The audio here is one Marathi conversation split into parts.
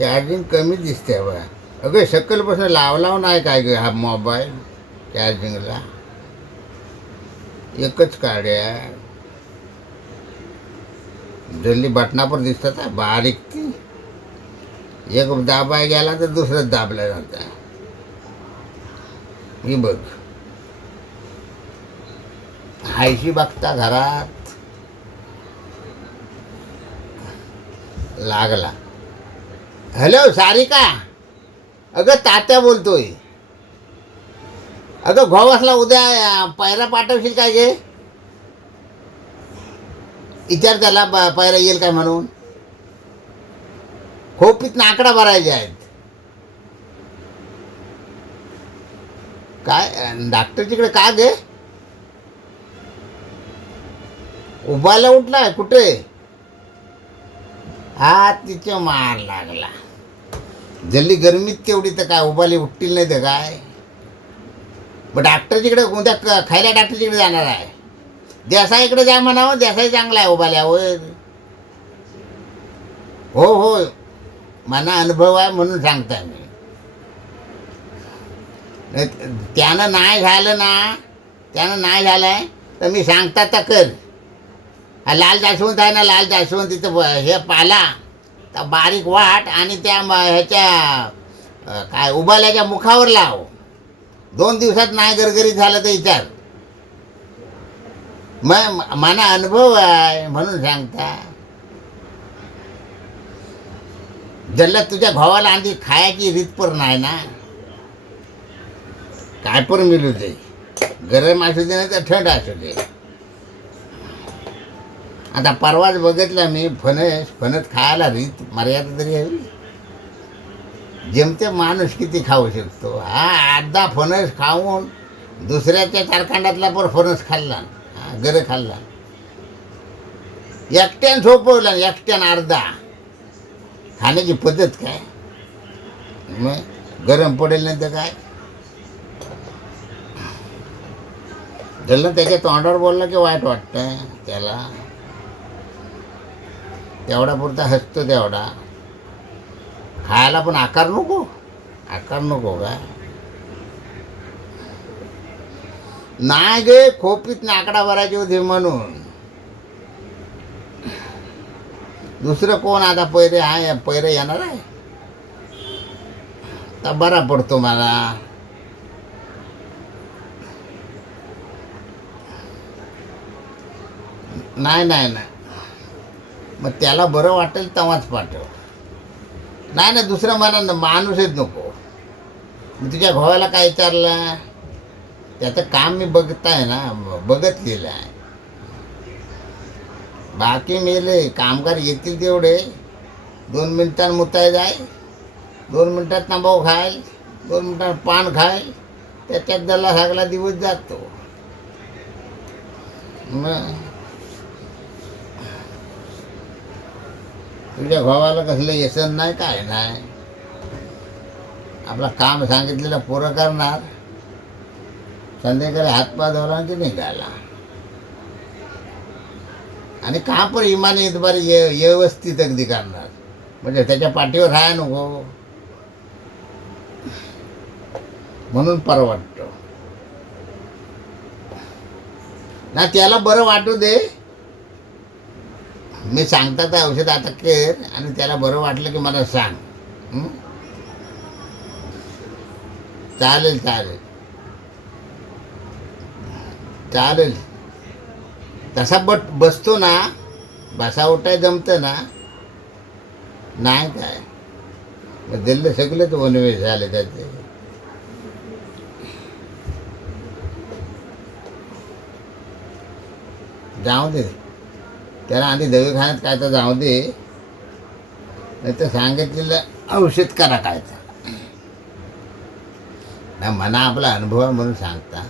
चार्जिंग कमी दिसते बा. अगं शक्कलपासून लावलाव नाही काय ग हा मोबाईल चार्जिंगला. एकच काड्या जल्ली बटनापर दिसतात हा, बारीक ती. एक दाबाय गेला तर दुसरंच दाबलं जातं. ही बघ हायशी बघता घरात लागला. हॅलो सारिका, अगं तात्या बोलतोय. अगं घोवासला उद्या पायरा पाठवशील काय गे. विचार त्याला पायरा येईल काय म्हणून. खोपीत नाकडा भरायचे आहेत. काय डॉक्टरच्याकडे का गे. उभायला उठलाय कुठे. हा तिच्या मार लागला. जल्ली गरमीत केवढी तर काय उभाली उठतील नाही तर काय. मग डॉक्टरच्याकडे कोणत्या खायला डॉक्टरच्याकडे जाणार आहे. देसाईकडे जा म्हणावं, देसाई चांगला आहे उभाल्यावर. हो हो मला अनुभव आहे म्हणून सांगताय मी. त्यानं नाही झालं ना, त्यानं नाही झालंय तर मी सांगता तर कर. हा लाल जास्वंत आहे ना, लाल जास्वंत तिथं हे पाला तर बारीक वाट आणि त्या ह्याच्या काय उबाल्याच्या मुखावर लाव. 2 दिवसात नाही गरगरीत झालं तर विचार. मग मला अनुभव आहे म्हणून सांगता. जल्ला तुझ्या भावाला आधी खायची रीत पर नाही ना. काय पण मिळू दे, गरम असू दे नाही तर थंड असू दे. आता परवाच बघितलं मी फणस खायला रीत मर्यादा तरी हवी. जमते माणूस किती खाऊ शकतो. हा 8-10 फणस खाऊन दुसऱ्याच्या कारखान्यातला पण फणस खाल्ला, गरं खाल्ला. एकट्यानं झोपवला, एकट्यानं अर्धा. खाण्याची पद्धत काय. मग गरम पडेल नाही तर काय. जल्ला त्याच्या तोंडावर बोलला की वाईट वाटतं त्याला. तेवढा पुरता हसतो तेवढा. खायला पण आकार नको, आकार नको काय. नाही गे खोपीत नाकडा भरायची होती म्हणून. दुसरं कोण आता पैरे आहे, पैरे येणार आहे तर बरा पडतो मला. नाही नाही नाही मग त्याला बरं वाटेल तेव्हाच पाठव. नाही नाही दुसरं मला माणूसच नको. मी तुझ्या भावाला काय विचारलं, त्याचं काम मी बघताय ना, बघतलेलं आहे. बाकी मेले कामगार येतील तेवढे 2 मिनिटांत मुताय जाय, 2 मिनिटात तंबाखू खायल, 2 मिनिटात पान खायल. त्याच्यात जल्ला सगळा दिवस जातो. मग तुझ्या भावाला कसलं व्यसन नाही काय नाही. आपलं काम सांगितलेलं पुरं करणार, संध्याकाळी हातपाय धरला की निघाला. आणि काम पण इमानी इतबारी व्यवस्थित अगदी करणार. म्हणजे त्याच्या पाठीवर राहाय नको म्हणून परवडतो ना. त्याला बरं वाटू दे. मी सांगता तर औषध आता कर आणि त्याला बरं वाटलं की मला सांग. चालेल चालेल चालेल. तसा बसतो ना, बसा उठाय जमतं ना. नाही काय मग दिल्ली सगळेच वनवेश झाले त्याचे. जाऊ दे त्याला आधी दवाखान्यात काय तर जाऊ दे, नाही तर सांगितलेलं औषध करा काय तर. ना मना आपला अनुभव म्हणून सांगता.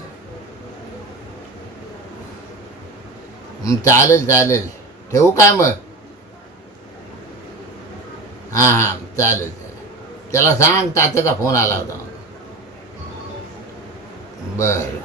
चालेल चालेल ठेवू काय मग. हां हां चालेल चालेल. त्याला सांग तात्याचा फोन आला होता. बरं